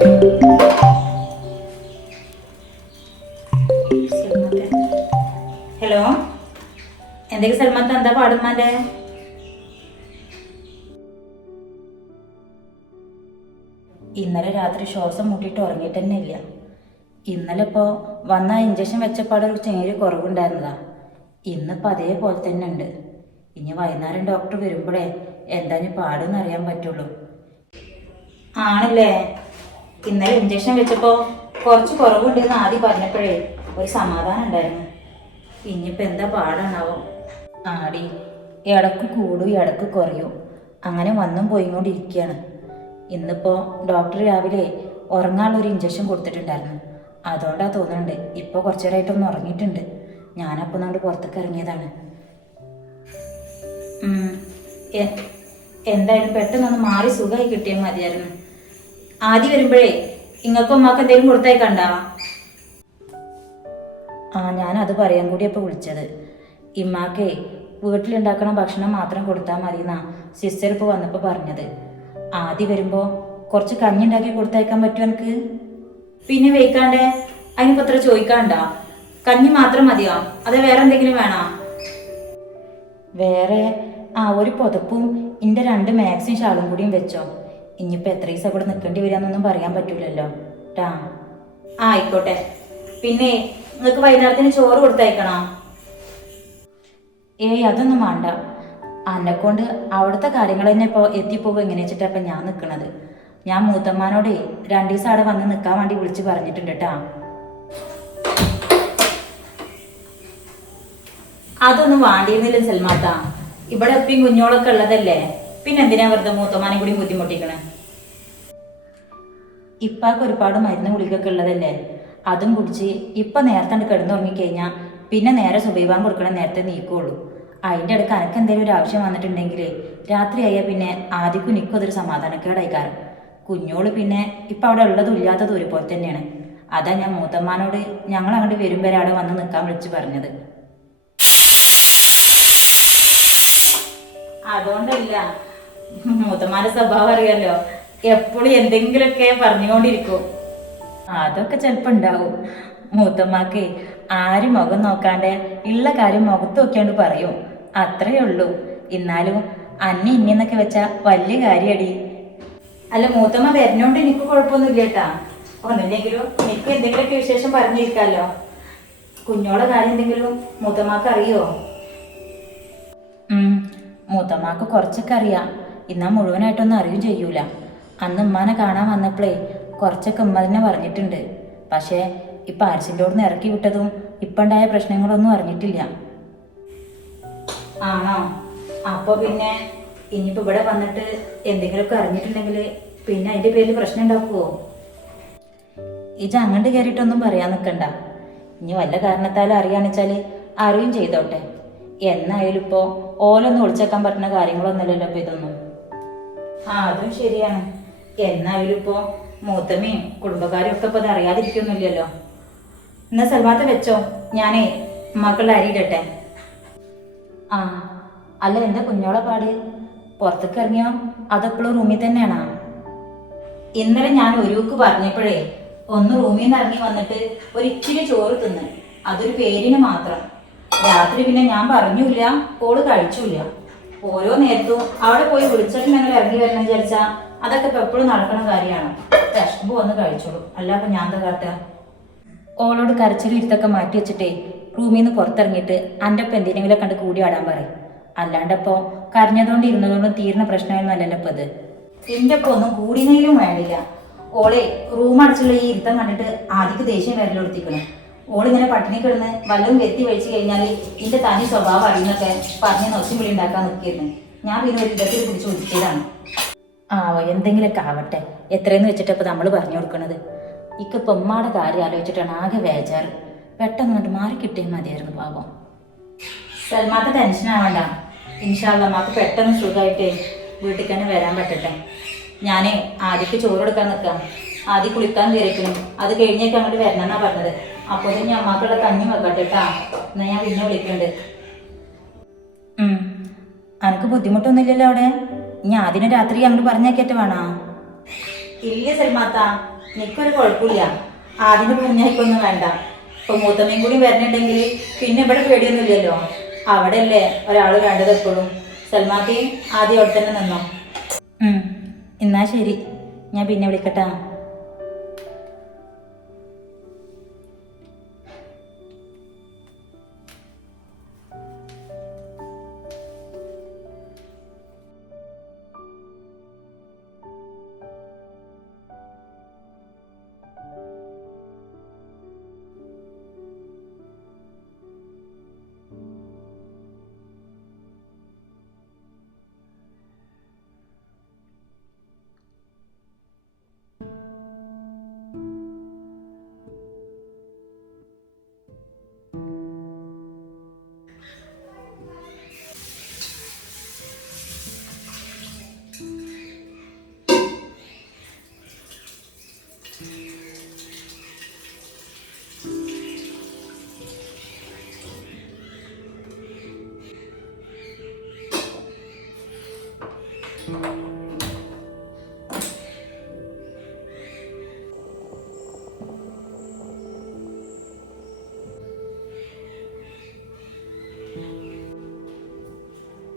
Hello, എന്തൊക്കെ സൽമാത്ത, എന്താ പാടുമാൻ്റെ? ഇന്നലെ രാത്രി ശ്വാസം മുട്ടിയിട്ട് ഉറങ്ങിയിട്ട് തന്നെ ഇല്ല. ഇന്നലെ ഇപ്പോൾ വന്ന ഇഞ്ചക്ഷൻ വെച്ചപ്പാട് ഒരു ചെറിയ കുറവുണ്ടായിരുന്നതാ. ഇന്നിപ്പോൾ അതേപോലെ തന്നെ ഉണ്ട്. ഇനി വൈകുന്നേരം ഡോക്ടർ വരുമ്പോഴേ എന്താ ഇനി പാടെന്ന് അറിയാൻ പറ്റുള്ളൂ. ആണല്ലേ, ഇന്നലെ ഇഞ്ചക്ഷൻ വെച്ചപ്പോൾ കുറച്ച് കുറവുണ്ടെന്ന് ആദ്യം പറഞ്ഞപ്പോഴേ ഒരു സമാധാനം ഉണ്ടായിരുന്നു. ഇനിയിപ്പോൾ എന്താ പാടാണാവും. ആടി, ഇടക്ക് കൂടും ഇടക്ക് കുറയും, അങ്ങനെ വന്നും പോയിക്കൊണ്ടിരിക്കുകയാണ്. ഇന്നിപ്പോൾ ഡോക്ടർ രാവിലെ ഉറങ്ങാനുള്ളൊരു ഇഞ്ചക്ഷൻ കൊടുത്തിട്ടുണ്ടായിരുന്നു. അതുകൊണ്ടാണ് തോന്നുന്നുണ്ട് ഇപ്പോൾ കുറച്ചു നേരമായിട്ടൊന്ന് ഉറങ്ങിയിട്ടുണ്ട്. ഞാനപ്പോൾ നമ്മുടെ പുറത്തേക്ക് ഇറങ്ങിയതാണ്. എന്തായാലും പെട്ടെന്നൊന്ന് മാറി സുഖമായി കിട്ടിയാൽ മതിയായിരുന്നു. ആദ്യം വരുമ്പോഴേ ഇങ്ങൾക്കും അമ്മക്ക് എന്തെങ്കിലും കൊടുത്തേക്കണ്ട. ഞാനത് പറയാൻ കൂടി അപ്പോൾ വിളിച്ചത്. ഇമ്മാക്കേ വീട്ടിലുണ്ടാക്കണ ഭക്ഷണം മാത്രം കൊടുത്താൽ മതി എന്നാ സിസ്റ്റർ ഇപ്പോൾ വന്നപ്പോൾ പറഞ്ഞത്. ആദ്യം വരുമ്പോൾ കുറച്ച് കഞ്ഞി ഉണ്ടാക്കി കൊടുത്തേക്കാൻ പറ്റുമോ എനിക്ക്? പിന്നെ വെയ്ക്കാണ്ടേ, അതിനിപ്പോൾ അത്ര ചോദിക്കാണ്ട. കഞ്ഞി മാത്രം മതിയോ അതേ വേറെ എന്തെങ്കിലും വേണോ? വേറെ ഒരു പുതപ്പും എൻ്റെ 2 മാക്സിയും ഷാളും കൂടിയും വെച്ചോ. ഇനിയിപ്പോൾ എത്ര ദിവസം ഇവിടെ നിൽക്കേണ്ടി വരാമെന്നൊന്നും പറയാൻ പറ്റൂലല്ലോ ട്ടാ. ആയിക്കോട്ടെ. പിന്നെ നിങ്ങൾക്ക് വൈകുന്നേരത്തിന് ചോറ് കൊടുത്തയക്കണോ? അതൊന്നും വേണ്ട. എന്നെക്കൊണ്ട് അവിടുത്തെ കാര്യങ്ങൾ തന്നെ ഇപ്പോൾ എത്തിപ്പോകുക എങ്ങനെ വെച്ചിട്ടാണ് ഇപ്പം ഞാൻ നിൽക്കണത്. ഞാൻ മൂത്തമ്മാനോടെ 2 ദിവസം അവിടെ വന്ന് നിൽക്കാൻ വേണ്ടി വിളിച്ച് പറഞ്ഞിട്ടുണ്ട് കേട്ടാ. അതൊന്നും വേണ്ടിയിരുന്നില്ല സൽമാത്ത. ഇവിടെ എപ്പിയും കുഞ്ഞോളൊക്കെ ഉള്ളതല്ലേ, പിന്നെ എന്തിനാ വെറുതെ മൂത്തമ്മാനെ കൂടി ബുദ്ധിമുട്ടിക്കണേ? ഇപ്പാക്ക് ഒരുപാട് മരുന്ന് ഗുളികയൊക്കെ ഉള്ളതല്ലേ, അതും കുടിച്ച് ഇപ്പം നേരത്തെ കിടന്നുറങ്ങിക്കഴിഞ്ഞാൽ പിന്നെ നേരെ സുബൈവാൻ കൊടുക്കണ നേരത്തെ നീക്കുള്ളൂ. അതിൻ്റെ ഇടയ്ക്ക് അനക്ക് എന്തെങ്കിലും ഒരു ആവശ്യം വന്നിട്ടുണ്ടെങ്കിൽ രാത്രിയായാൽ പിന്നെ ആദ്യക്കും നിൽക്കും അതൊരു സമാധാനക്കേടായിക്കാരം. കുഞ്ഞോള് പിന്നെ ഇപ്പം അവിടെ ഉള്ളതും ഇല്ലാത്തതും ഒരുപോലെ തന്നെയാണ്. അതാ ഞാൻ മൂത്തമ്മാനോട് ഞങ്ങൾ അങ്ങോട്ട് വരും വരെ അവിടെ വന്ന് നിൽക്കാൻ വിളിച്ച് പറഞ്ഞത്. അതുകൊണ്ടല്ല, മൂത്തമ്മാന്റെ സ്വഭാവം അറിയാലോ, എപ്പോഴും എന്തെങ്കിലുമൊക്കെ പറഞ്ഞുകൊണ്ടിരിക്കും. അതൊക്കെ ചിലപ്പോൾ ഉണ്ടാവും. മൂത്തമ്മാക്ക് ആരും മുഖം നോക്കാണ്ട് ഉള്ള കാര്യം മുഖത്ത് നോക്കിയാണ്ട് പറയും, അത്രയേ ഉള്ളൂ. എന്നാലും അന്നി ഇന്നൊക്കെ വെച്ചാൽ വലിയ കാര്യമടി. അല്ല, മൂത്തമ്മ വരുന്നോണ്ട് എനിക്ക് കുഴപ്പമൊന്നുമില്ല കേട്ടാ. ഒന്നുമില്ലെങ്കിലും എനിക്ക് എന്തെങ്കിലുമൊക്കെ വിശേഷം പറഞ്ഞിരിക്കാമല്ലോ. കുഞ്ഞോളെ കാര്യം എന്തെങ്കിലും മൂത്തമ്മക്ക് അറിയോ? മൂത്തമ്മക്ക് കുറച്ചൊക്കെ അറിയാം. എന്നാൽ മുഴുവനായിട്ടൊന്നും അറിയും ചെയ്യൂല. അന്ന് ഉമ്മാനെ കാണാൻ വന്നപ്പോഴേ കുറച്ചൊക്കെ ഉമ്മ തന്നെ പറഞ്ഞിട്ടുണ്ട്. പക്ഷേ ഇപ്പം ആർസിൻ്റെോടുന്ന് ഇറക്കി വിട്ടതും ഇപ്പം ഉണ്ടായ പ്രശ്നങ്ങളൊന്നും അറിഞ്ഞിട്ടില്ല. ആണോ? അപ്പോൾ പിന്നെ ഇനിയിപ്പോൾ ഇവിടെ വന്നിട്ട് എന്തെങ്കിലുമൊക്കെ അറിഞ്ഞിട്ടുണ്ടെങ്കിൽ പിന്നെ അതിൻ്റെ പേരിൽ പ്രശ്നം ഉണ്ടാക്കുമോ? ഇജ് അങ്ങോട്ട് കയറിയിട്ടൊന്നും പറയാൻ നിൽക്കണ്ട. ഇനി വല്ല കാരണത്താലും അറിയാണെച്ചാൽ അറിയും ചെയ്തോട്ടെ. എന്നായാലും ഇപ്പോൾ ഓലൊന്നും ഒളിച്ചേക്കാൻ പറ്റുന്ന കാര്യങ്ങളൊന്നുമല്ലല്ലോ ഇപ്പോൾ ഇതൊന്നും. അതും ശരിയാണ്. എന്നായാലും ഇപ്പോൾ മൂത്തമ്മയും കുടുംബക്കാരും ഒക്കെ ഇപ്പോൾ അത് അറിയാതിരിക്കൊന്നുമില്ലല്ലോ. എന്നാൽ സൽമാത്ത വെച്ചോ, ഞാനേ മക്കളുടെ അരി ഇടട്ടെ. അല്ല, എന്താ കുഞ്ഞോളെ പാട്? പുറത്തേക്ക് ഇറങ്ങിയോ അതെപ്പോഴും റൂമിൽ തന്നെയാണോ? ഇന്നലെ ഞാൻ ഒരുക്ക് പറഞ്ഞപ്പോഴേ ഒന്ന് റൂമിൽ നിന്ന് ഇറങ്ങി വന്നിട്ട് ഒരു ഇച്ചിരി ചോറ് തിന്ന്, അതൊരു പേരിന് മാത്രം. രാത്രി പിന്നെ ഞാൻ പറഞ്ഞില്ല, ഓള് കഴിച്ചില്ല. ഓരോ നേരത്തും അവിടെ പോയി വിളിച്ചിട്ട് ഞങ്ങൾ ഇറങ്ങി വരണം വിചാരിച്ചാൽ അതൊക്കെ ഇപ്പം എപ്പോഴും നടക്കുന്ന കാര്യമാണ്. വിഷമം വന്ന് കഴിച്ചോളൂ, അല്ല അപ്പം ഞാൻ എന്താ കാട്ടുക? ഓളോട് കരച്ചിലും ഇരുത്തൊക്കെ മാറ്റി വെച്ചിട്ടേ റൂമിൽ നിന്ന് പുറത്തിറങ്ങിയിട്ട് എൻ്റെ ഒപ്പം എന്തെങ്കിലും കണ്ട് കൂടി ആടാൻ പറയും. അല്ലാണ്ടപ്പോൾ കരഞ്ഞതുകൊണ്ട് ഇരുന്നതുകൊണ്ടും തീർന്ന പ്രശ്നമൊന്നുമല്ലല്ലോ ഇപ്പം ഇത്. എൻ്റെ ഒപ്പം ഒന്നും കൂടിനേലും വേണ്ടില്ല. ഓളെ റൂം അടച്ചുള്ള ഈ ഇരുത്തം കണ്ടിട്ട് ആദ്യക്ക് ദേഷ്യം വരലെടുത്തിക്കണം. ഓളിങ്ങനെ പട്ടിണി കിടന്ന് വല്ലതും വെത്തി കഴിച്ചു കഴിഞ്ഞാൽ ഇതിൻ്റെ തനി സ്വഭാവം അറിയുന്നൊക്കെ പറഞ്ഞ് നൊച്ചും വിളി ഉണ്ടാക്കാൻ നിൽക്കിയിരുന്നു. ഞാൻ പിന്നെ ഒരു ഇടത്തിൽ പിടിച്ച് ഒതുക്കിയതാണ്. എന്തെങ്കിലുമൊക്കെ ആവട്ടെ, എത്രയെന്ന് വെച്ചിട്ട് ഇപ്പം നമ്മൾ പറഞ്ഞു കൊടുക്കണത്. ഇക്കിപ്പോൾ ഉമ്മയുടെ കാര്യം ആലോചിച്ചിട്ടാണ് ആകെ വേജാറ്. പെട്ടെന്ന് കണ്ട് മാറി കിട്ടിയാൽ മതിയായിരുന്നു പാപം. സൽമാത്ത ടെൻഷൻ ആവണ്ട. ഇൻഷാല്ലാ അമ്മക്ക് പെട്ടെന്ന് സുഖമായിട്ട് വീട്ടിൽ തന്നെ വരാൻ പറ്റട്ടെ. ഞാൻ ആദ്യക്ക് ചോറ് കൊടുക്കാൻ നിൽക്കാം. ആദ്യം കുളിക്കാൻ കയറിക്കണം, അത് കഴിഞ്ഞേക്ക് അങ്ങോട്ട് വരണമെന്നാ പറഞ്ഞത്. അപ്പോൾ തന്നെ അമ്മക്കുള്ള കഞ്ഞി വെക്കട്ടെ കേട്ടാ. എന്നാൽ ഞാൻ പിന്നെ വിളിക്കുന്നുണ്ട്. അനക്ക് ബുദ്ധിമുട്ടൊന്നുമില്ലല്ലോ അവിടെ? ഇനി അതിന് രാത്രി അങ്ങോട്ട് പറഞ്ഞേക്കേറ്റ് വേണോ? ഇല്ല സൽമാത്ത, എനിക്കൊരു കുഴപ്പമില്ല. ആദ്യം പറഞ്ഞേക്കൊന്നും വേണ്ട. ഇപ്പൊ മൂത്തമ്മയും കൂടി വരണുണ്ടെങ്കിൽ പിന്നെ ഇവിടെ പേടിയൊന്നുമില്ലല്ലോ. അവിടെ അല്ലേ ഒരാൾ വേണ്ടത് എപ്പോഴും. സൽമാക്കി ആദ്യം അവിടെ തന്നെ നിന്നോ. എന്നാ ശരി, ഞാൻ പിന്നെ വിളിക്കട്ടാ.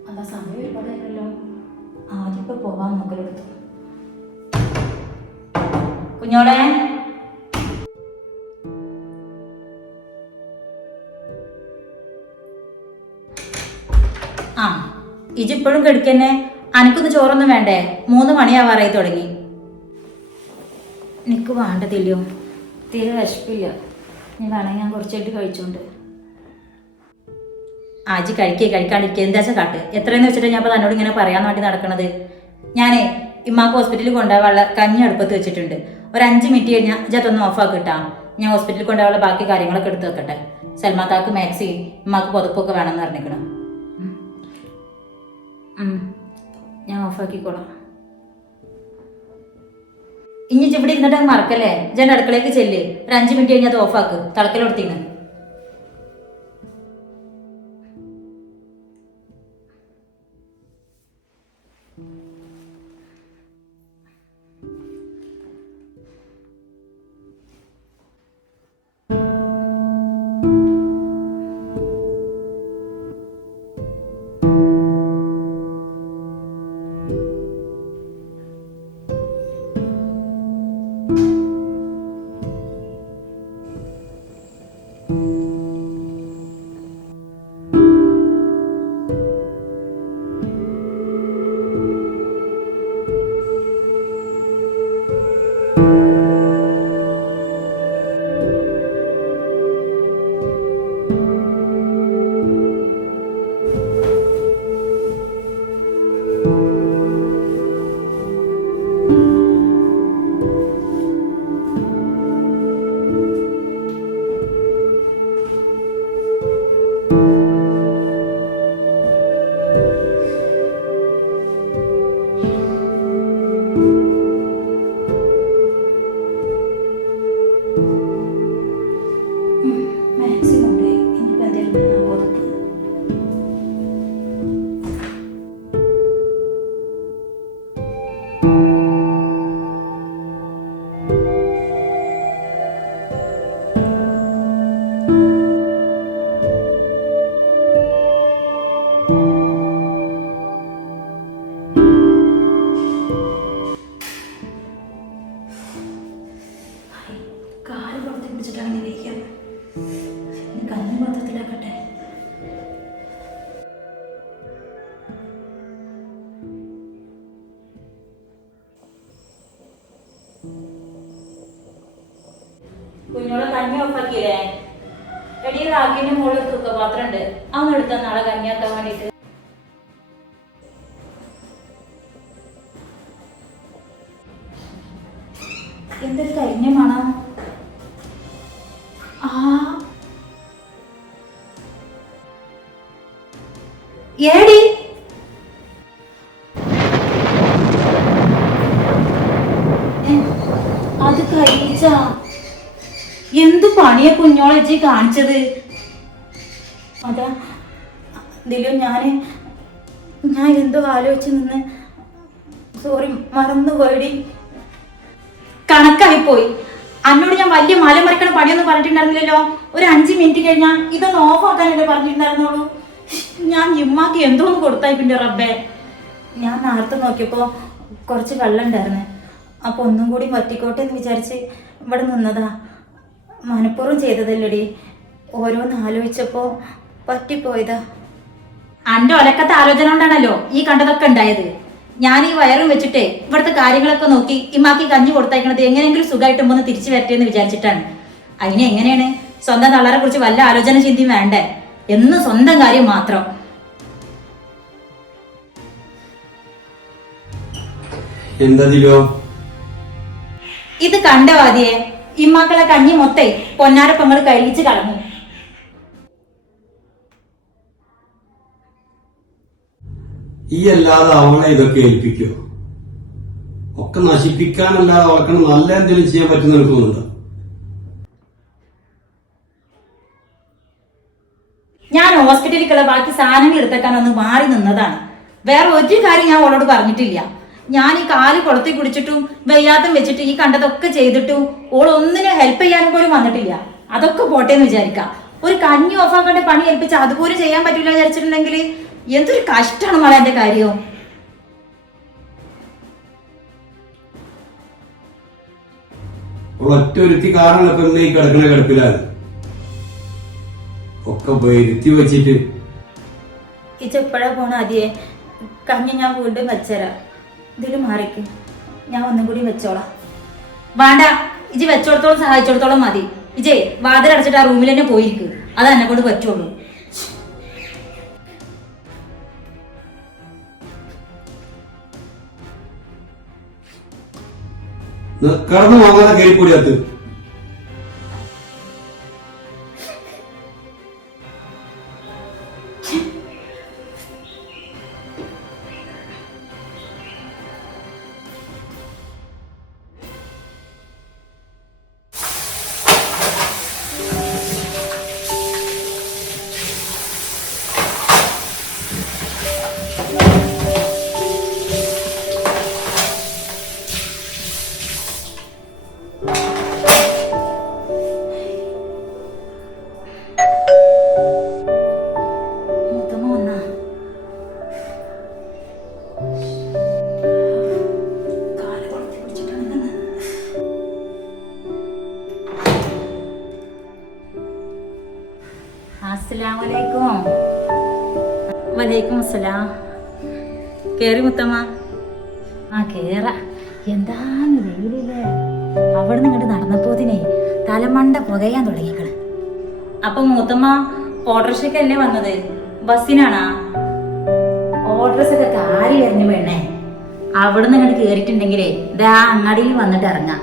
അതാ സമയം ഒരുപാടായല്ലോ. ആദ്യം ഇപ്പൊ പോവാൻ നോക്കലെടുത്തു. കുഞ്ഞോളെ, ആ ഇജിപ്പോഴും കെടുക്കന്നെ. അനക്കൊന്ന് ചോറൊന്നും വേണ്ടേ? 3 മണിയാവാറായി തുടങ്ങി. എനിക്ക് വേണ്ടതില്ലയോ, തീരെ വിശപ്പില്ല. നീ വേണമെങ്കിൽ ഞാൻ കുറച്ചായിട്ട് കഴിച്ചോണ്ട്. ആജി കഴിക്കാണ്ടിരിക്കുക. എന്താ വെച്ചാൽ കാട്ട്. എത്രയെന്ന് വെച്ചിട്ട് ഞാൻ അപ്പോൾ തന്നോട് ഇങ്ങനെ പറയാൻ വേണ്ടി നടക്കണത്. ഞാനേ ഇമ്മാക്ക് ഹോസ്പിറ്റലിൽ കൊണ്ടുപോകാനുള്ള കഞ്ഞി അടുപ്പത്ത് വെച്ചിട്ടുണ്ട്. ഒരു 5 മിനിറ്റ് കഴിഞ്ഞാൽ ഇജത്തൊന്ന് ഓഫാക്കി കിട്ടാം. ഞാൻ ഹോസ്പിറ്റലിൽ കൊണ്ടുപോകാനുള്ള ബാക്കി കാര്യങ്ങളൊക്കെ എടുത്ത് വെക്കട്ടെ. സൽമാത്താക്ക് മാക്സി ഇമ്മാക്ക് പുതപ്പൊക്കെ വേണമെന്ന് പറഞ്ഞിരിക്കണം. ഞാൻ ഓഫാക്കിക്കോളാം. ഇനി ഇവിടെ ഇരുന്നിട്ട് മറക്കല്ലേ. ജൻ അടുക്കളയ്ക്ക് ചെല്ല്. ഒരു 5 മിനിറ്റ് കഴിഞ്ഞാൽ അത് ഓഫാക്ക്. തിളക്കലെടുത്തിന്. കുഞ്ഞോളെ കഞ്ഞി ഓഫാക്കിയില്ലേ? എടി റാഗിന്റെ മുകളിൽ തൂക്കപാത്രം ഉണ്ട്. അതൊന്നും എടുത്താൽ നാളെ കഞ്ഞിയാക്കാൻ വേണ്ടിട്ട്. എന്തൊരു കരിഞ്ഞ മണം. ഏടി അത് കഴിച്ച എന്തു പണിയെ കുഞ്ഞോളെ ജി കാണിച്ചത്? അതാ ഇതിലും ഞാൻ എന്തോ ആലോചിച്ച് നിന്ന്. സോറി, മറന്നു പോയടി. കണക്കായി പോയി. അന്നോട് ഞാൻ വലിയ മലമറിക്കണ പണിയൊന്നും പറഞ്ഞിട്ടുണ്ടായിരുന്നില്ലല്ലോ. ഒരു 5 മിനിറ്റ് കഴിഞ്ഞാൽ ഇതൊന്ന് ഓഫ് ആക്കാനല്ലേ പറഞ്ഞിട്ടുണ്ടായിരുന്നുള്ളൂ. ഞാൻ ഇമ്മാക്ക് എന്തോന്ന് കൊടുത്തായി പിന്നെ റബ്ബേ. ഞാൻ നേരത്തെ നോക്കിയപ്പോ കുറച്ച് വെള്ളം ഉണ്ടായിരുന്നു. അപ്പൊ ഒന്നും കൂടി വറ്റിക്കോട്ടെ എന്ന് വിചാരിച്ച് ഇവിടെ നിന്നതാ. മനഃപൂർവ്വം ചെയ്തതല്ലടി. ഓരോന്ന് ആലോചിച്ചപ്പോ പറ്റിപ്പോയതാ. അന്റെ ഒലക്കത്തെ ആലോചന കൊണ്ടാണല്ലോ ഈ കണ്ടതൊക്കെ ഉണ്ടായത്. ഞാൻ ഈ വയറും വെച്ചിട്ടേ ഇവിടുത്തെ കാര്യങ്ങളൊക്കെ നോക്കി ഇമ്മാക്കി കഞ്ഞി കൊടുത്തയക്കണത് എങ്ങനെയെങ്കിലും സുഖമായിട്ട് ഒന്ന് തിരിച്ചു വരട്ടെ എന്ന് വിചാരിച്ചിട്ടാണ്. അതിന് എങ്ങനെയാണ് സ്വന്തം തള്ളാരെ കുറിച്ച് വല്ല ആലോചന ചിന്തയും വേണ്ടേ? എന്ന് സ്വന്തം കാര്യം മാത്രം. ഇത് കണ്ടവാദിയെ ഇമ്മാക്കളെ കഞ്ഞി മൊത്തേ പൊന്നാരപ്പങ്ങൾ കഴിച്ച് കളഞ്ഞു. ഈ അല്ലാതെ അവളെ ഇതൊക്കെ ഏൽപ്പിക്കോ? ഒക്കെ നശിപ്പിക്കാനല്ലാതെ അവൾക്ക് നല്ല എന്തെങ്കിലും ചെയ്യാൻ പറ്റുന്ന എനിക്ക് തോന്നുന്നുണ്ടോ? ഞാൻ ഹോസ്പിറ്റലിലേക്കുള്ള ബാക്കി സാധനങ്ങൾ എടുത്തേക്കാൻ ഒന്ന് മാറി നിന്നതാണ്. വേറെ ഒരു കാര്യം ഞാൻ അവളോട് പറഞ്ഞിട്ടില്ല. ഞാൻ ഈ കാല് കുളത്തി കുടിച്ചിട്ടും വയ്യാത്തം വെച്ചിട്ട് ഈ കണ്ടതൊക്കെ ചെയ്തിട്ടും ഓൾ ഒന്നിനും ഹെൽപ്പ് ചെയ്യാനും പോലും വന്നിട്ടില്ല. അതൊക്കെ പോട്ടേന്ന് വിചാരിക്കാം. ഒരു കഞ്ഞി ഓഫാക്കേണ്ട പണി ഏൽപ്പിച്ച് അതുപോലെ ചെയ്യാൻ പറ്റില്ല വിചാരിച്ചിട്ടുണ്ടെങ്കിൽ എന്തൊരു കഷ്ടമാണ് മോളെ എന്റെ കാര്യം. ഒറ്റ ഒരുത്തി കാരണം ഇപ്പൊ ഈ കിടക്കണ കിടപ്പിലാണ് ഒക്കെ വരുത്തി വെച്ചിട്ട്. ഇച്ചെപ്പോഴാ പോണ അതിയെ? കഞ്ഞി ഞാൻ വീണ്ടും വെച്ചരാം. ഇതിൽ മാറിക്ക്, ഞാൻ ഒന്നും കൂടി വെച്ചോളാം. വേണ്ട, ഇജ് വെച്ചോടത്തോളം സഹായിച്ചോടത്തോളം മതി. ഇജേ വാതിലടച്ചിട്ട് ആ റൂമിൽ തന്നെ പോയിരിക്കും. അത് എന്നെ കൊണ്ട് പറ്റുള്ളൂ. കടന്നു വാങ്ങാതെ കയറിക്കൂടിയത്ത്. വലൈക്കും അസ്സലാം. കേറി മുത്തമ്മ. ആ കേറ. എന്താന്ന് വെയിലില്ലേ. അവിടുന്ന് ഇങ്ങോട്ട് നടന്നപ്പോതിനെ തലമണ്ട പുകയാൻ തുടങ്ങിക്കള്. അപ്പൊ മൂത്തമ്മ ഓട്ടോറിക്ഷക്കല്ലേ വന്നത്? ബസ്സിനാണാ? ഓട്ടോറിക്ഷ ഒക്കെ കാരി വരഞ്ഞു പെണ്ണേ. അവിടുന്ന് ഇങ്ങോട്ട് കേറിയിട്ടുണ്ടെങ്കിലേ ഇതാ അങ്ങാടിയിൽ വന്നിട്ട് ഇറങ്ങാം.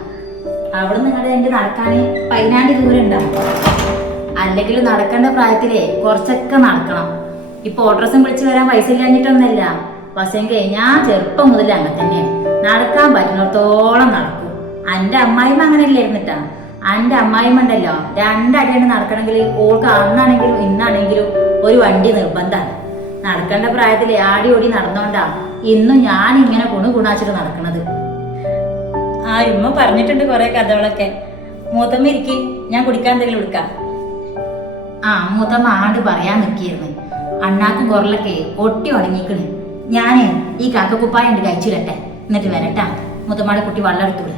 അവിടുന്ന് ഇങ്ങോട്ട് എനിക്ക് നടക്കാന് 15 ദൂരം ഉണ്ടാവും. അല്ലെങ്കിൽ നടക്കേണ്ട പ്രായത്തിലേ കുറച്ചൊക്കെ നടക്കണം. ഇപ്പൊ ഓട്ടോറിസം വിളിച്ചു വരാൻ പൈസ ഇല്ലാഞ്ഞിട്ടൊന്നല്ല. പക്ഷെങ്കിൽ ഞാൻ ചെറുപ്പം മുതൽ അങ്ങനെ തന്നെയാണ്. നടക്കാൻ പറ്റുന്നിടത്തോളം നടക്കും. എന്റെ അമ്മായിമ്മ അങ്ങനെ ഇല്ലായിരുന്നിട്ടാ. എന്റെ അമ്മായിമ്മ ഉണ്ടല്ലോ 2 അടിയാണ് നടക്കണമെങ്കിൽ ഓൾക്ക് അന്നാണെങ്കിലും ഇന്നാണെങ്കിലും ഒരു വണ്ടി നിർബന്ധമാണ്. നടക്കേണ്ട പ്രായത്തിൽ ആടി ഓടി നടന്നോണ്ടാ ഇന്നും ഞാൻ ഇങ്ങനെ ഗുണാച്ചിട്ട് നടക്കണത്. ആ ഉമ്മ പറഞ്ഞിട്ടുണ്ട് കുറെ കഥകളൊക്കെ. മൂത്തമ്മ ഇരിക്കി, ഞാൻ കുടിക്കാൻ എന്തെങ്കിലും എടുക്കാം. ആ മൂത്തമ്മ ആണ്ട് പറയാൻ നിൽക്കിയിരുന്നു. അണ്ണാക്കും കുറലൊക്കെ ഒട്ടി ഉണങ്ങിക്കണ്. ഞാന് ഈ കാക്കക്കുപ്പായ ഉണ്ട് കഴിച്ചിരട്ടെ, എന്നിട്ട് വരട്ടാ. മുത്തമ്മയുടെ കുട്ടി വെള്ളം എടുത്തൂടെ?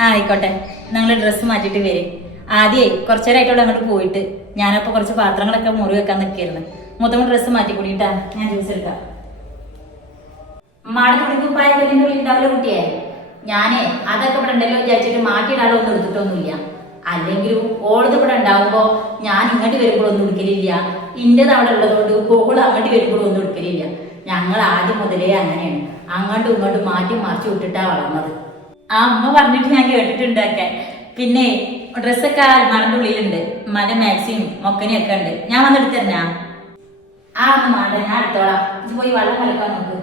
ആ ആയിക്കോട്ടെ. ഞങ്ങൾ ഡ്രസ്സ് മാറ്റിയിട്ട് വരും. ആദ്യേ കുറച്ചേരായിട്ടുള്ള അങ്ങോട്ട് പോയിട്ട് ഞാനപ്പോ കുറച്ച് പാത്രങ്ങളൊക്കെ മുറി വെക്കാൻ നിൽക്കായിരുന്നു. മുത്തമ്മ ഡ്രസ്സ് മാറ്റി കൂടിയിട്ടാ ഞാൻ ജ്യൂസ് എടുക്കാം. മാടെ കുട്ടിക്കുപ്പായ കല്ലിന്റെ ഉള്ളിൽ ഉണ്ടാവില്ല കുട്ടിയെ. ഞാനേ അതൊക്കെ ഇവിടെ ഉണ്ടല്ലോ വിചാരിച്ചിട്ട് മാറ്റിയിടാലോ ഒന്നും എടുത്തിട്ടൊന്നുമില്ല. അല്ലെങ്കിലും ഓളത് ഇവിടെ ഉണ്ടാവുമ്പോ ഞാൻ ഇങ്ങോട്ട് വരുമ്പോഴൊന്നും എടുക്കലില്ല. ഇന്റേത് അവിടെ ഉള്ളതുകൊണ്ട് ഓള് അങ്ങോട്ട് വരുമ്പോഴൊന്നും എടുക്കലില്ല. ഞങ്ങൾ ആദ്യം മുതലേ അങ്ങനെയാണ്. അങ്ങോട്ടും ഇങ്ങോട്ടും മാറ്റി മറിച്ച് വിട്ടിട്ടാ വളർന്നത്. ആ അമ്മ പറഞ്ഞിട്ട് ഞാൻ കേട്ടിട്ടുണ്ടൊക്കെ. പിന്നെ ഡ്രസ്സൊക്കെ അൽമാറിന്റെ ഉള്ളിലുണ്ട്. മല മാക്സിയും മൊക്കനും ഒക്കെ ഉണ്ട്. ഞാൻ വന്നെടുത്തരണ. ആ ഒന്നും വേണ്ട, ഞാൻ എടുത്തോളാം. ഇത് പോയി വെള്ളം കലക്കാൻ നോക്ക്.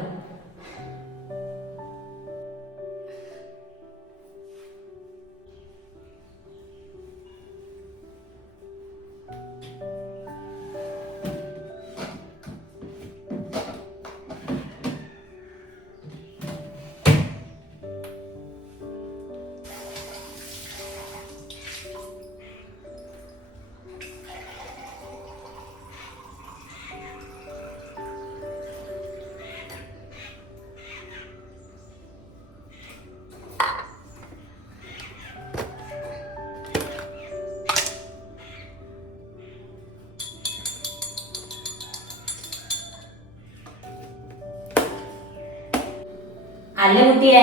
അല്ല കുട്ടിയെ,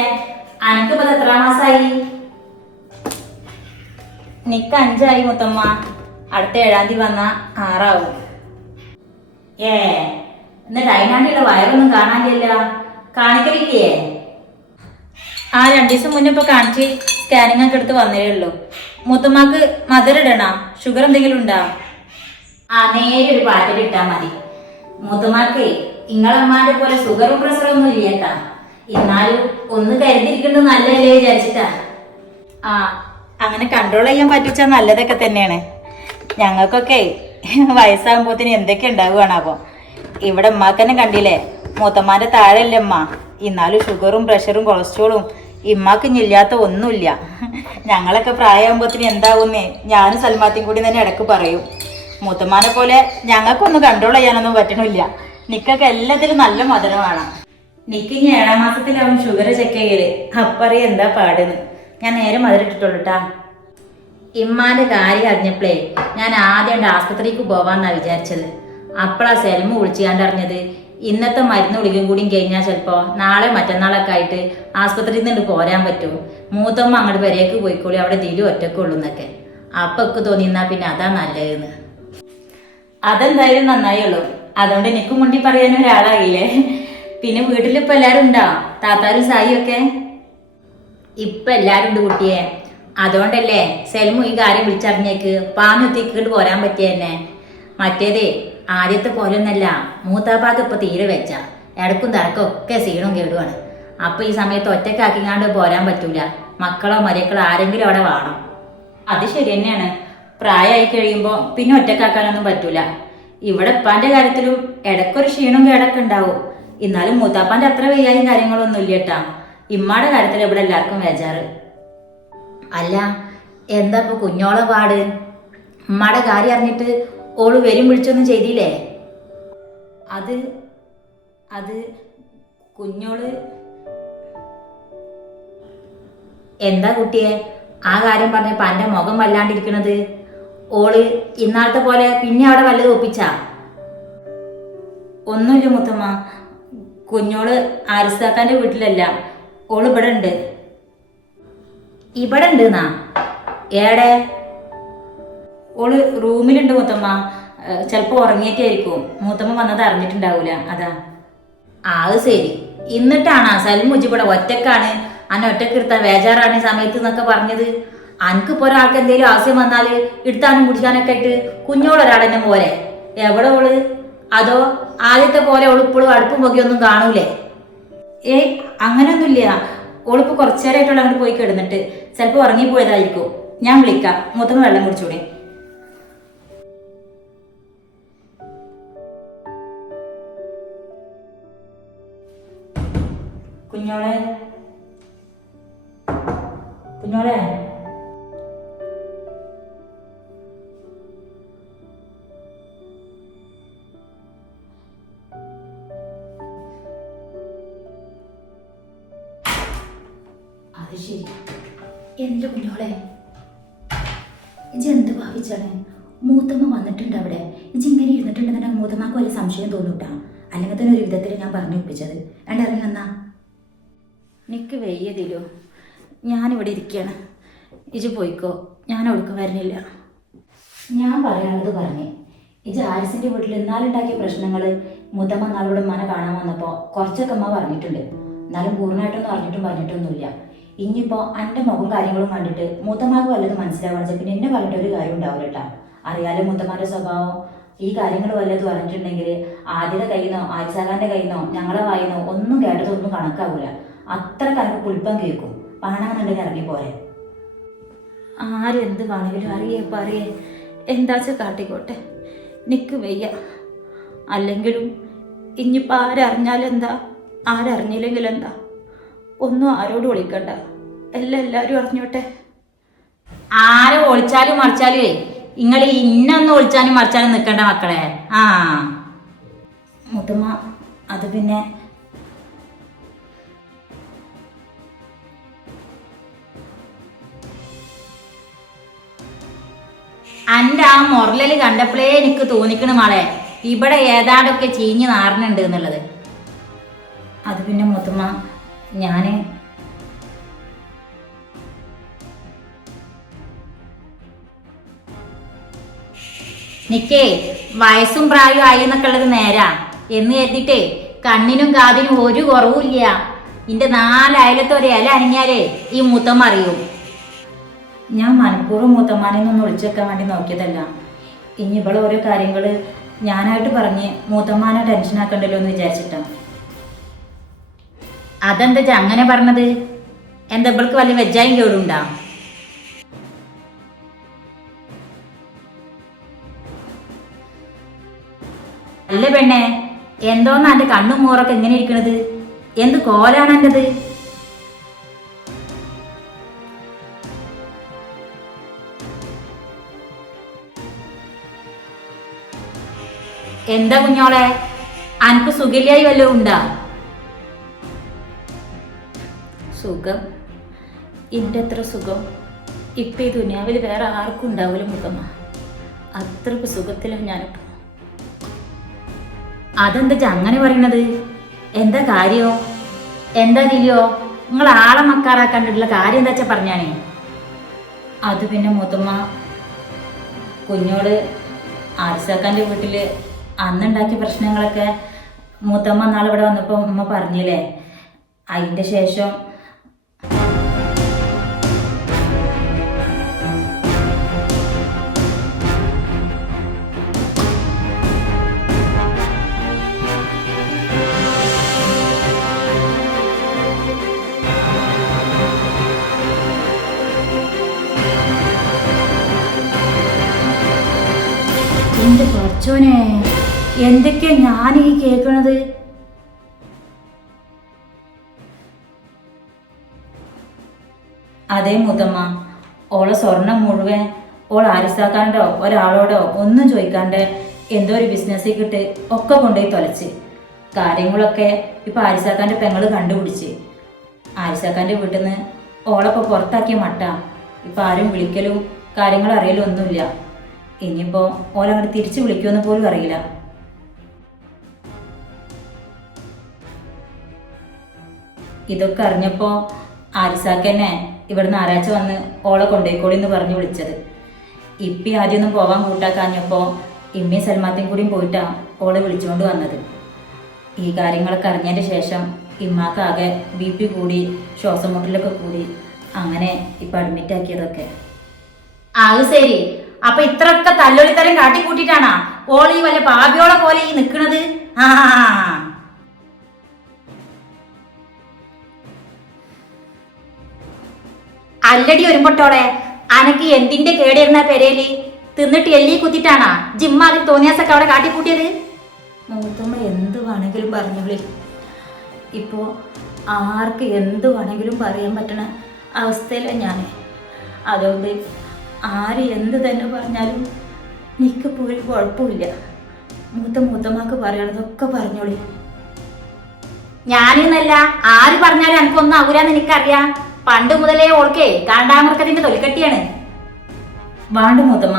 അനക്കിപ്പോ എത്രാം മാസായി? നിക്ക് 5 മുത്തമ്മ. അടുത്ത 7 വന്ന 6 ഏ എന്നിട്ട് അതിനാണ്ടിയുള്ള വയറൊന്നും കാണാനില്ല, കാണിക്കലില്ലേ? ആ 2 ദിവസം മുന്നേ ഇപ്പൊ കാണിച്ച് സ്കാനിങ് ഒക്കെ എടുത്ത് വന്നേ ഉള്ളൂ. മുത്തമ്മക്ക് മധുരം ഇടണോ? ഷുഗർ എന്തെങ്കിലും ഉണ്ടോ? ആ നേരെ ഒരു പാറ്റൽ ഇട്ടാ മതി. മൂത്തുമാർക്ക് ഇങ്ങളമ്മാന്റെ പോലെ ഷുഗറും പ്രഷറും ഒന്നും ഇല്ലേട്ടാ. എന്നാലും ഒന്ന് കരുതിയിരിക്കുന്നത് നല്ലല്ലേ വിചാരിച്ചിട്ടാ. ആ അങ്ങനെ കൺട്രോൾ ചെയ്യാൻ പറ്റിച്ചാൽ നല്ലതൊക്കെ തന്നെയാണ്. ഞങ്ങൾക്കൊക്കെ വയസ്സാകുമ്പോത്തിന് എന്തൊക്കെ ഉണ്ടാവുകയാണാവോ. ഇവിടെ ഉമ്മാക്ക് തന്നെ കണ്ടില്ലേ, മൂത്തമ്മാന്റെ താഴെയല്ലേ ഉമ്മ. എന്നാലും ഷുഗറും പ്രഷറും കൊളസ്ട്രോളും ഇമ്മാക്ക് ഇല്ലാത്ത ഒന്നുമില്ല. ഞങ്ങളൊക്കെ പ്രായമാകുമ്പോത്തിന് എന്താവുന്നേ ഞാനും സൽമാത്തിയും കൂടി തന്നെ ഇടക്ക് പറയും. മൂത്തമ്മാനെ പോലെ ഞങ്ങൾക്കൊന്നും കൺട്രോൾ ചെയ്യാനൊന്നും പറ്റണില്ല. നിക്കൊക്കെ എല്ലാത്തിലും നല്ല മധുരം വേണം. നിക്ക് ഇനി 7 മാസത്തിലാവും ഷുഗർ ചെക്ക് ചെയ്യല്. അപ്പറിയ എന്താ പാടുന്ന്. ഞാൻ നേരെ മധുരം ഇട്ടിട്ടുള്ളൂട്ടാ. ഇമ്മാന്റെ കാര്യം അറിഞ്ഞപ്പോഴേ ഞാൻ ആദ്യം ആസ്പത്രിക്ക് പോവാന്നാ വിചാരിച്ചത്. അപ്പളാ സെൽമ വിളിച്ചാണ്ട് അറിഞ്ഞത് ഇന്നത്തെ മരുന്ന് ഗുളികയും കൂടിയും കഴിഞ്ഞാൽ ചിലപ്പോ നാളെ മറ്റന്നാളൊക്കെ ആയിട്ട് ആസ്പത്രിയിൽ നിന്ന് പോരാൻ പറ്റുമോ, മൂത്തമ്മ അങ്ങോട്ട് പെരേക്ക് പോയിക്കോളി, അവിടെ തീരു ഒറ്റക്കുള്ളൂ എന്നൊക്കെ. അപ്പൊ ഒക്കെ തോന്നിന്നാ പിന്നെ അതാ നല്ലതെന്ന്. അതെന്തായാലും നന്നായുള്ളൂ. അതുകൊണ്ട് എനിക്കും മുണ്ടി പറയാനും ഒരാളായില്ലേ. പിന്നെ വീട്ടിലിപ്പോ എല്ലാരും ഉണ്ടോ? താത്താരും സായിയും ഒക്കെ ഇപ്പൊ എല്ലാരും ഉണ്ട് കുട്ടിയെ. അതുകൊണ്ടല്ലേ സെൽമു ഈ കാര്യം വിളിച്ചറിഞ്ഞേക്ക് പാഞ്ഞൊത്തിക്കൊണ്ട് പോരാൻ പറ്റിയ തന്നെ. മറ്റേതേ ആദ്യത്തെ പോലൊന്നല്ല, മൂത്താപ്പാക്ക് ഇപ്പൊ തീരെ വെച്ച ഇടക്കും തടക്കും ഒക്കെ സീണും കേടുവാണ്. അപ്പൊ ഈ സമയത്ത് ഒറ്റക്കാക്കിങ്ങാണ്ട് പോരാൻ പറ്റൂല. മക്കളോ മരക്കളോ ആരെങ്കിലും അവിടെ വേണം. അത് ശരി തന്നെയാണ്. പ്രായമായി കഴിയുമ്പോ പിന്നെ ഒറ്റക്കാക്കാനൊന്നും പറ്റൂല. ഇവിടെ ഉപ്പാന്റെ കാര്യത്തിലും ഇടക്കൊരു ക്ഷീണവും കേടൊക്കെ ഉണ്ടാവും. എന്നാലും മൂത്താപ്പാന്റെ അത്ര വയ്യായും കാര്യങ്ങളൊന്നും ഇല്ല കേട്ടാ. ഇമ്മാടെ കാര്യത്തിൽ ഇവിടെ എല്ലാവർക്കും വേജാറ്. അല്ല എന്താ ഇപ്പൊ കുഞ്ഞോളെ പാട്? ഉമ്മാടെ കാര്യം അറിഞ്ഞിട്ട് ഓള് വരും വിളിച്ചൊന്നും ചെയ്തില്ലേ? അത് അത് കുഞ്ഞോള് എന്താ കുട്ടിയെ ആ കാര്യം പറഞ്ഞപ്പോ എന്റെ മുഖം വല്ലാണ്ടിരിക്കണത്? ഓള് ഇന്നാളത്തെ പോലെ പിന്നെ അവിടെ വല്ലതും ഒപ്പിച്ചാ? ഒന്നുമില്ല മുത്തമ്മ, കുഞ്ഞോള് ആരിസാക്കാന്റെ വീട്ടിലല്ല, ഓള് ഇവിടെ ഉണ്ട്. ഇവിടെ ഉണ്ട് എന്നാ? ഏടെ? ഓള് റൂമിലുണ്ട് മുത്തമ്മ. ചിലപ്പോ ഉറങ്ങിയിട്ടായിരിക്കും, മൂത്തമ്മ വന്നത് അറിഞ്ഞിട്ടുണ്ടാവൂല, അതാ. അത് ശരി. എന്നിട്ടാണ് സൽമുജി ഇവിടെ ഒറ്റക്കാണ്, അന്നെ ഒറ്റക്ക് എടുത്താൽ വേജാറാണ് സമയത്ത് എന്നൊക്കെ പറഞ്ഞത്. അനക്കിപ്പോ ഒരാൾക്ക് എന്തെങ്കിലും ആവശ്യം വന്നാല് എടുത്താനും കുടിക്കാനൊക്കെ ആയിട്ട് കുഞ്ഞോളൊരാളെന്നെ പോലെ. എവിടെ ഓള്? അതോ ആദ്യത്തെ പോലെ ഓള് ഇപ്പോഴും അടുപ്പും പൊക്കിയൊന്നും കാണൂലേ? ഏയ് അങ്ങനെയൊന്നുമില്ല. ഓളിപ്പോ കുറച്ചേരായിട്ടുള്ള അങ്ങോട്ട് പോയി കിടന്നിട്ട് ചിലപ്പോ ഉറങ്ങിപ്പോയതായിരിക്കും. ഞാൻ വിളിക്കാം, മൂത്തമ്മ വെള്ളം കുടിച്ചൂടെ? കുഞ്ഞോളെ, കുഞ്ഞോളെ. അത് ശരി. എന്റെ കുഞ്ഞോളെ, ഇജ് എന്ത് ഭാവിച്ചാണ്? മൂത്തമ്മ വന്നിട്ടുണ്ട് അവിടെ. ഇജ് ഇങ്ങനെ ഇരുന്നിട്ടുണ്ടെന്നുണ്ടെങ്കിൽ മൂത്തമ്മക്ക് വലിയ സംശയം തോന്നൂട്ടാ. അല്ലെങ്കിൽ തന്നെ ഒരു വിധത്തിൽ ഞാൻ പറഞ്ഞു ഒപ്പിച്ചത്. ഇറങ്ങി വന്നാ. നിക്ക് വെയ്യതില്ലോ, ഞാനിവിടെ ഇരിക്കുകയാണ്. ഇജ് പോയിക്കോ, ഞാൻ ഒടുക്ക വരുന്നില്ല. ഞാൻ പറയാനുള്ളത് പറഞ്ഞേ. ഇജ് ആരിസിന്റെ വീട്ടിൽ എന്നാലുണ്ടാക്കിയ പ്രശ്നങ്ങൾ മൂത്തമ്മ നാളോട് ഉമ്മാനെ കാണാൻ വന്നപ്പോ കുറച്ചൊക്കെ അമ്മ പറഞ്ഞിട്ടുണ്ട്. എന്നാലും പൂർണ്ണമായിട്ടൊന്നും പറഞ്ഞിട്ടൊന്നുമില്ല. ഇനിയിപ്പോ എന്റെ മുഖം കാര്യങ്ങളും കണ്ടിട്ട് മൂത്തമ്മക്ക് വല്ലതും മനസ്സിലാവാന്ന് വെച്ചാൽ പിന്നെ എന്നെ പറഞ്ഞിട്ടൊരു കാര്യം ഉണ്ടാവില്ല കേട്ടാ. അറിയാലോ മൂത്തമ്മന്റെ സ്വഭാവം. ഈ കാര്യങ്ങൾ വല്ലതും അറിഞ്ഞിട്ടുണ്ടെങ്കിൽ ആദ്യത്തെ കയ്യിന്നോ ആരിസാകാന്റെ കയ്യിന്നോ ഞങ്ങളെ വായിന്നോ ഒന്നും കേട്ടതൊന്നും കണക്കാവൂല. അത്ര കണക്ക് പുളിപ്പം കേൾക്കും. പാണാന്നുണ്ടെങ്കിൽ ഇറങ്ങിപ്പോരെ. ആരെന്ത് വേണമെങ്കിലും അറിയേ പറയേ, എന്താച്ച കാട്ടിക്കോട്ടെ. നിക്ക് വയ്യ. അല്ലെങ്കിലും ഇനിയിപ്പോൾ ആരറിഞ്ഞാലെന്താ, ആരറിഞ്ഞില്ലെങ്കിലെന്താ, ഒന്നും ആരോടും വിളിക്കണ്ട. എല്ലാവരും അറിഞ്ഞോട്ടെ. ആരെ ഒളിച്ചാലും മറിച്ചാലുവേ നിങ്ങൾ ഇന്നൊന്നും ഒളിച്ചാലും മറിച്ചാലും നിൽക്കണ്ട മക്കളെ. ആ മുത്തമ്മ, അത് പിന്നെ അന്റെ ആ മുറലല് കണ്ടപ്പോഴേ എനിക്ക് തോന്നിക്കണ മോളെ ഇവിടെ ഏതാണ്ടൊക്കെ ചീഞ്ഞ് നാറുന്നുണ്ട് എന്നുള്ളത്. അത് പിന്നെ മുത്തമ്മ, ഞാൻ നിക്കേ വയസ്സും പ്രായവും ആയി എന്നൊക്കെ ഉള്ളത് നേരാ എന്ന് കരുതിട്ടേ കണ്ണിനും കാതിനും ഒരു കുറവുമില്ല. ഇന്റെ 4 അയലത്തെ ഒരു ഇല അണിഞ്ഞാലേ ഈ മൂത്തമ്മ അറിയും. ഞാൻ മനഃപൂർവ്വം മൂത്തമ്മാനെ ഒന്ന് വിളിച്ചേക്കാൻ വേണ്ടി നോക്കിയതല്ല. ഇനി ഇവിടെ ഓരോ കാര്യങ്ങൾ ഞാനായിട്ട് പറഞ്ഞ് മൂത്തമ്മാനെ ടെൻഷൻ ആക്കണ്ടല്ലോ എന്ന് വിചാരിച്ചിട്ടാണ്. അതെന്താ അങ്ങനെ പറഞ്ഞത്? എന്താ ഇവൾക്ക് വല്ല വെജായും കേടുണ്ടാ? അല്ല പെണ്ണെ, എന്തോന്നാ എന്റെ കണ്ണും മോറൊക്കെ എങ്ങനെ ഇരിക്കണത്? എന്ത് കോലാണ് എന്റത്? എന്താ കുഞ്ഞോളെ, അനക്ക് സുഖില്ലായി വല്ലതും ഉണ്ടാ? സുഖം? ഇന്റെ അത്ര സുഖം ഇപ്പൊ ഈ ദുനിയാവിൽ വേറെ ആർക്കും ഉണ്ടാവില്ല മുഖമ്മ. അത്രക്ക് സുഖത്തിലാണ് ഞാനിപ്പോ. അതെന്താ അങ്ങനെ പറയണത്? എന്താ കാര്യോ? എന്താ തിരിയോ? നിങ്ങൾ ആളെ മക്കാറാക്കാണ്ടിട്ടുള്ള കാര്യം എന്താ വെച്ചാ പറഞ്ഞാണേ. അത് പിന്നെ മുത്തമ്മ, കുഞ്ഞോട് ആരിസാക്കാൻ്റെ വീട്ടില് അന്നുണ്ടാക്കിയ പ്രശ്നങ്ങളൊക്കെ മൂത്തമ്മ നാളെ ഇവിടെ വന്നപ്പോൾ ഉമ്മ പറഞ്ഞില്ലേ. അതിൻ്റെ ശേഷം എന്റെ കുറച്ചോനെ, എന്തൊക്കെയാ ഞാൻ ഈ കേൾക്കണത്? അതേ മുത്തമ്മ, ഓളെ സ്വർണം മുഴുവൻ ഓൾ ആരിസാക്കാണ്ടോ ഒരാളോടോ ഒന്നും ചോദിക്കാണ്ട് എന്തോ ഒരു ബിസിനസ്സിൽ കിട്ട് ഒക്കെ കൊണ്ടുപോയി തൊലച്ച്. കാര്യങ്ങളൊക്കെ ഇപ്പൊ ആരിസാക്കാൻ്റെ പെങ്ങള് കണ്ടുപിടിച്ച്. ആരിസാക്കാൻ്റെ വീട്ടിൽ നിന്ന് ഓളെപ്പോൾ പുറത്താക്കിയ മട്ട. ഇപ്പൊ ആരും വിളിക്കലും കാര്യങ്ങൾ അറിയലും ഒന്നുമില്ല. ഇനിയിപ്പോ ഓലങ്ങോട്ട് തിരിച്ചു വിളിക്കുമെന്ന് പോലും അറിയില്ല. ഇതൊക്കെ അറിഞ്ഞപ്പോ ആരിസാക്കന്നെ ഇവിടുന്ന് ആരാച്ച വന്ന് ഓളെ കൊണ്ടേക്കോളി എന്ന് പറഞ്ഞു വിളിച്ചത്. ഇപ്പി ആദ്യമൊന്നും പോവാൻ കൂട്ടാക്കാഞ്ഞപ്പോ ഇമ്മയും സൽമാത്തിയും കൂടിയും പോയിട്ടാ ഓളെ വിളിച്ചുകൊണ്ട് വന്നത്. ഈ കാര്യങ്ങളൊക്കെ അറിഞ്ഞതിന് ശേഷം ഇമ്മാക്കാകെ BP കൂടി ശ്വാസം മുട്ടലൊക്കെ കൂടി അങ്ങനെ ഇപ്പൊ അഡ്മിറ്റ് ആക്കിയതൊക്കെ. അത് ശരി. അപ്പൊ ഇത്രയൊക്കെ തല്ലൊളിത്തരം കാട്ടിക്കൂട്ടിട്ടാണാ ഓൾ ഈ വല്ല പാപിയോളെ പോലെ ഈ നിക്കണത്? ആ അല്ലടി ഒരുമ്പട്ടോളെ, അനക്ക് എന്തിന്റെ കേടിരുന്ന പെരേല് തിന്നിട്ട് എല്ലി കുത്തിട്ടാണാ ജിമ്മാതിരി തോന്നിയാസൊക്കെ അവിടെ കാട്ടിക്കൂട്ടിയത്? മൂത്തമ്മ എന്ത് വേണമെങ്കിലും പറഞ്ഞോളി. ഇപ്പോ ആർക്ക് എന്ത് വേണമെങ്കിലും പറയാൻ പറ്റണ അവസ്ഥയിലാണ് ഞാൻ. അതുകൊണ്ട് ആര് എന്ത് തന്നെ പറഞ്ഞാലും എനിക്കിപ്പോൾ ഒരു കുഴപ്പമില്ല. മൂത്തമ്മക്ക് പറയണതൊക്കെ പറഞ്ഞോളി. ഞാനെന്നല്ല, ആര് പറഞ്ഞാലും എനിക്കൊന്നും ആകൂലെന്ന് എനിക്കറിയാം. പണ്ട് മുതലേ ഓൾക്കേ കാണ്ടാമൃക്കത്തിന്റെ തൊലിക്കട്ടിയാണ്. വാണ്ട് മൂത്തമ്മ,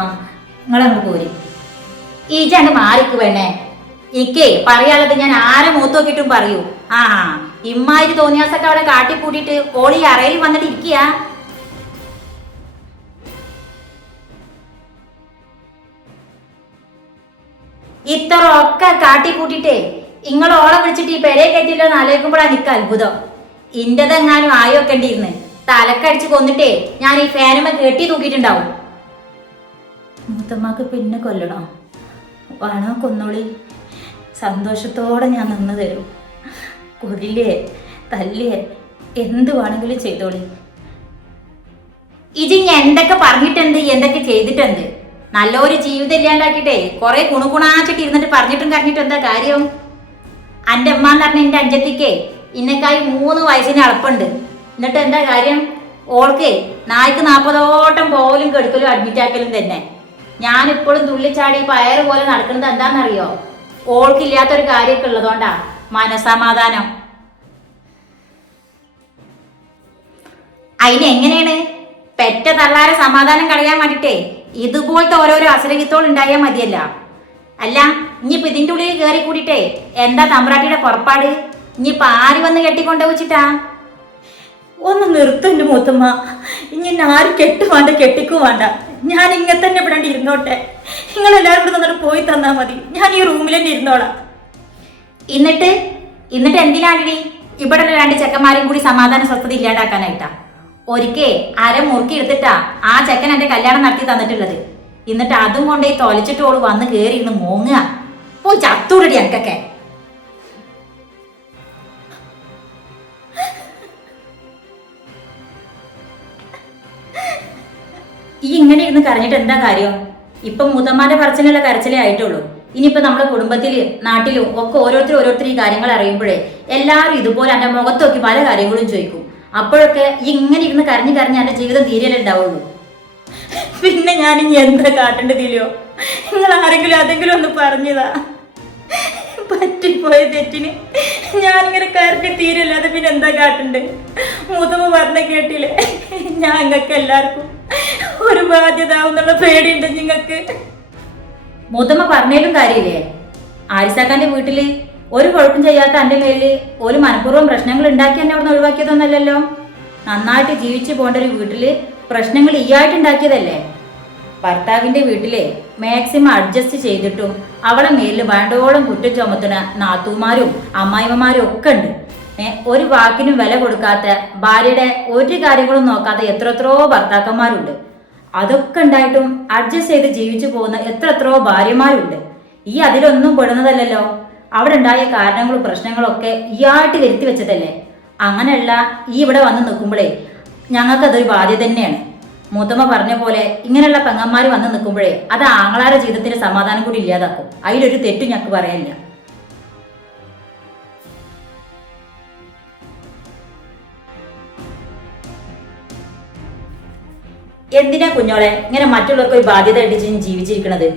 നിങ്ങളങ്ങ് പോരി. ഈജാണ്ട് മാറിക്ക് വേണേ. ഇക്കേ പറയാനുള്ളത് ഞാൻ ആരെ മൂത്ത് നോക്കിയിട്ടും പറയൂ. ആ ഇമ്മാതിരി തോന്നിയാസൊക്കെ അവിടെ കാട്ടിക്കൂട്ടിയിട്ട് ഓളി അറയിൽ വന്നിട്ട് ഇരിക്കുക. ഇത്ര ഒക്കെ കാട്ടിക്കൂട്ടിട്ടേ നിങ്ങൾ ഓളെ വിളിച്ചിട്ട് ഈ പെരയെ കയറ്റില്ലോ എന്ന് ആലോചിക്കുമ്പോഴാണ് എനിക്ക് അത്ഭുതം. ഇന്റതെങ്ങാനും ആയോക്കേണ്ടിയിരുന്ന് തലക്കടിച്ച് കൊന്നിട്ടേ ഞാൻ ഈ ഫാനുമ കെട്ടി തൂക്കിയിട്ടുണ്ടാവും. മൂത്തമ്മക്ക് പിന്നെ കൊല്ലണോ? വേണോ കൊന്നോളി, സന്തോഷത്തോടെ ഞാൻ നിന്ന് തരും. കൊല്ലിയേ തല്ലിയേ എന്ത് വേണമെങ്കിലും ചെയ്തോളി. ഇത് ഞാൻ എന്തൊക്കെ പറഞ്ഞിട്ടുണ്ട്, എന്തൊക്കെ ചെയ്തിട്ടുണ്ട്. നല്ലൊരു ജീവിതം ഇല്ലാണ്ടാക്കിട്ടേ കുറെ കുണുകുണാച്ചിട്ട് ഇരുന്നിട്ട് പറഞ്ഞിട്ടും കറിഞ്ഞിട്ടും എന്താ കാര്യം? എൻ്റെ അമ്മ എന്ന് പറഞ്ഞ എൻ്റെ അഞ്ചത്തിക്കേ ഇന്നേക്കായി 3 വയസ്സിന് അളപ്പുണ്ട്. എന്നിട്ട് എന്താ കാര്യം? ഓൾക്ക് നായ്ക്ക് 40 പോലും കെടുക്കലും അഡ്മിറ്റ് ആക്കലും തന്നെ. ഞാനിപ്പോഴും തുള്ളിച്ചാടി പയറ് പോലെ നടക്കുന്നത് എന്താണെന്നറിയോ? ഓൾക്കില്ലാത്തൊരു കാര്യമൊക്കെ ഉള്ളതുകൊണ്ടാ. മനസമാധാനം അതിനെങ്ങനെയാണ്? പെറ്റ തള്ളാരെ സമാധാനം കളയാൻ വേണ്ടിട്ടേ ഇതുപോലത്തെ ഓരോരോ അസുരഹിത്തോൾ ഉണ്ടായാൽ മതിയല്ല. അല്ല ഇനിയിപ്പോ ഇതിൻ്റെ ഉള്ളിൽ കയറി കൂടിയിട്ടേ എന്താ തമ്പ്രാട്ടിയുടെ പുറപ്പാട്? ഇനിയിപ്പോ ആര് വന്ന് കെട്ടിക്കൊണ്ടു വെച്ചിട്ടാ? ഒന്ന് നിർത്തും എൻ്റെ മൂത്തമ്മ. ഇനി എന്നെ ആരും കെട്ടും വേണ്ട കെട്ടിക്കും വേണ്ട. ഞാൻ ഇങ്ങനെ തന്നെ ഇവിടെ ഇരുന്നോട്ടെ. നിങ്ങളെല്ലാവരും കൂടെ തന്നിട്ട് പോയി തന്നാൽ മതി. ഞാൻ ഈ റൂമിൽ തന്നെ ഇരുന്നോളാം. എന്നിട്ട് എന്തിനാണ് ഇവിടെ രണ്ട് ചെക്കന്മാരും കൂടി സമാധാന സ്വസ്ഥത ഇല്ലാണ്ടാക്കാനായിട്ടാ? ഒരിക്കേ മുറുക്കി എടുത്തിട്ടാ ആ ചെക്കൻ എന്റെ കല്യാണം നടത്തി തന്നിട്ടുള്ളത്. എന്നിട്ട് അതും കൊണ്ടേ തൊലച്ചിട്ടോള് വന്ന് കയറി ഇരുന്ന് മോങ്ങുക. പോയി ചത്തൂടടി എനിക്കൊക്കെ. ഈ ഇങ്ങനെ ഇരുന്ന് കരഞ്ഞിട്ട് എന്താ കാര്യം? ഇപ്പൊ മൂത്തമ്മാന്റെ പറച്ചിലുള്ള കരച്ചിലേ ആയിട്ടുള്ളൂ. ഇനിയിപ്പോ നമ്മുടെ കുടുംബത്തില് നാട്ടിലും ഒക്കെ ഓരോരുത്തർ ഈ കാര്യങ്ങൾ അറിയുമ്പോഴേ എല്ലാവരും ഇതുപോലെ എന്റെ മുഖത്ത് നോക്കി പല കാര്യങ്ങളും ചോദിക്കും. അപ്പോഴൊക്കെ ഈ ഇങ്ങനെ ഇരുന്ന് കരഞ്ഞ് എന്റെ ജീവിതം തീരെയല്ലേ ഉണ്ടാവുള്ളൂ. പിന്നെ ഞാനിനി എന്താ കാട്ടേണ്ടതില്ലയോ? നിങ്ങൾ ആരെങ്കിലും അതെങ്കിലും ഒന്ന് പറഞ്ഞതാ. പറ്റിപ്പോയ തെറ്റിന് ഞാനിങ്ങനെ കരഞ്ഞ് തീരല്ലാതെ പിന്നെ എന്താ കാട്ടണ്ട്? മൂത്തമ്മ പറഞ്ഞ കേട്ടില്ലേ, ഞങ്ങൾക്ക് എല്ലാവർക്കും ഒരു ബാധ്യത ആവുന്നുള്ള പേടിയുണ്ട് നിങ്ങൾക്ക്. മൂത്തമ്മ പറഞ്ഞാലും കാര്യമില്ലേ? ആരിസാക്കാന്റെ വീട്ടില് ഒരു കുഴപ്പം ചെയ്യാത്ത എന്റെ മേലില് ഒരു മനഃപൂർവ്വം പ്രശ്നങ്ങൾ ഉണ്ടാക്കി എന്നെ അവിടെ ഒഴിവാക്കിയതൊന്നല്ലല്ലോ. നന്നായിട്ട് ജീവിച്ചു പോകേണ്ട ഒരു വീട്ടില് പ്രശ്നങ്ങൾ ഈയായിട്ടുണ്ടാക്കിയതല്ലേ. ഭർത്താവിന്റെ വീട്ടിലെ മാക്സിമം അഡ്ജസ്റ്റ് ചെയ്തിട്ടും അവളെ മേലിൽ വേണ്ടോളം കുറ്റം ചുമത്തുന്ന നാത്തൂമാരും അമ്മായിമ്മമാരും ഒക്കെ ഉണ്ട്. ഒരു വാക്കിനും വില കൊടുക്കാത്ത, ഭാര്യയുടെ ഒരു കാര്യങ്ങളും നോക്കാത്ത എത്രയോ ഭർത്താക്കന്മാരുണ്ട്. അതൊക്കെ ഉണ്ടായിട്ടും അഡ്ജസ്റ്റ് ചെയ്ത് ജീവിച്ചു പോകുന്ന എത്രയോ ഭാര്യമാരുണ്ട്. ഈ അതിലൊന്നും പെടുന്നതല്ലല്ലോ. അവിടെ ഉണ്ടായ കാരണങ്ങളും പ്രശ്നങ്ങളും ഒക്കെ ഈയായിട്ട് വരുത്തി വെച്ചതല്ലേ. അങ്ങനെയല്ല, ഈ ഇവിടെ വന്ന് നിൽക്കുമ്പോഴേ ഞങ്ങൾക്കതൊരു ബാധ്യത തന്നെയാണ്. മൂത്തമ്മ പറഞ്ഞ പോലെ ഇങ്ങനെയുള്ള പെങ്ങന്മാർ വന്ന് നിൽക്കുമ്പോഴേ അത് ആങ്ങളാരുടെ ജീവിതത്തിന്റെ സമാധാനം കൂടി ഇല്ലാതാക്കും. അതിലൊരു തെറ്റും ഞങ്ങൾക്ക് പറയാനില്ല. എന്തിനാ കുഞ്ഞോളെ ഇങ്ങനെ മറ്റുള്ളവർക്ക് ഒരു ബാധ്യത അടിച്ച് ജീവിച്ചിരിക്കണത്?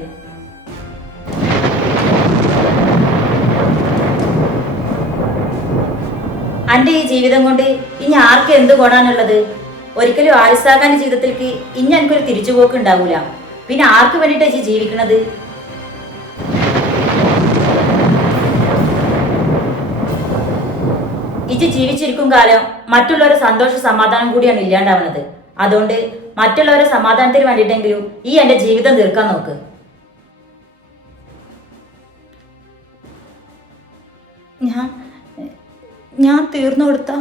അന്റെ ഈ ജീവിതം കൊണ്ട് ഇനി ആർക്ക് എന്ത് ഗുണാനുള്ളത്? ഒരിക്കലും ആരിസാഖാന്റെ ജീവിതത്തിലേക്ക് ഇനി എനിക്കൊരു തിരിച്ചുപോക്ക് ഉണ്ടാവൂല. പിന്നെ ആർക്ക് വേണ്ടിയിട്ടാ ഈ ജീവിക്കണത്? ഇജ് ജീവിച്ചിരിക്കും കാലം മറ്റുള്ളവരെ സന്തോഷ സമാധാനം കൂടിയാണ് ഇല്ലാണ്ടാവുന്നത്. അതുകൊണ്ട് മറ്റുള്ളവരെ സമാധാനത്തിന് വേണ്ടിയിട്ടെങ്കിലും ഈ എന്റെ ജീവിതം തീർക്കാൻ നോക്ക്. ഞാൻ തീർന്നു കൊടുത്താ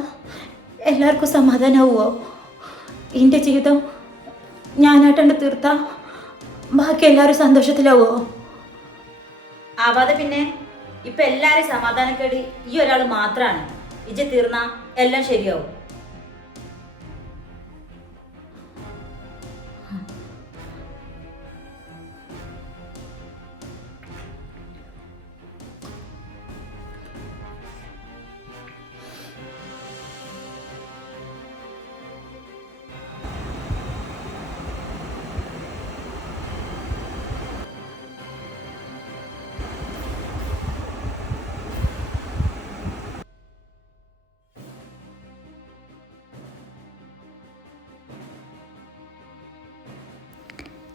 എല്ലാവർക്കും സമാധാനമാവുമോ? എൻ്റെ ജീവിതം ഞാനായിട്ടുണ്ട് തീർത്താ ബാക്കി എല്ലാവരും സന്തോഷത്തിലാവോ? ആവാതെ പിന്നെ ഇപ്പൊ എല്ലാരും സമാധാനക്കേട് ഈ ഒരാൾ മാത്രാണ്. ഇജ്ജ് തീർന്നാ എല്ലാം ശരിയാവും.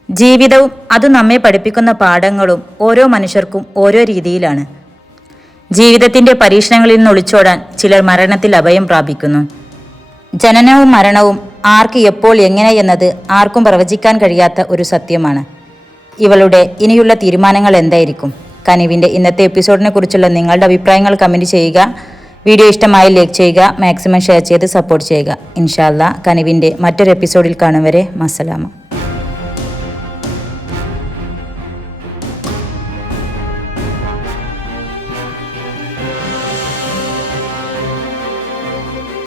ജീവിതവും അത് നമ്മെ പഠിപ്പിക്കുന്ന പാഠങ്ങളും ഓരോ മനുഷ്യർക്കും ഓരോ രീതിയിലാണ്. ജീവിതത്തിൻ്റെ പരീക്ഷണങ്ങളിൽ നിന്ന് ഒളിച്ചോടാൻ ചിലർ മരണത്തിൽ അഭയം പ്രാപിക്കുന്നു. ജനനവും മരണവും ആർക്ക് എപ്പോൾ എങ്ങനെ എന്നത് ആർക്കും പ്രവചിക്കാൻ കഴിയാത്ത ഒരു സത്യമാണ്. ഇവളുടെ ഇനിയുള്ള തീരുമാനങ്ങൾ എന്തായിരിക്കും? കനിവിൻ്റെ ഇന്നത്തെ എപ്പിസോഡിനെ കുറിച്ചുള്ള നിങ്ങളുടെ അഭിപ്രായങ്ങൾ കമൻറ്റ് ചെയ്യുക. വീഡിയോ ഇഷ്ടമായി ലൈക്ക് ചെയ്യുക, മാക്സിമം ഷെയർ ചെയ്ത് സപ്പോർട്ട് ചെയ്യുക. ഇൻഷാ അല്ലാഹ് കനിവിൻ്റെ മറ്റൊരു എപ്പിസോഡിൽ കാണും വരെ മസ്സലാമ.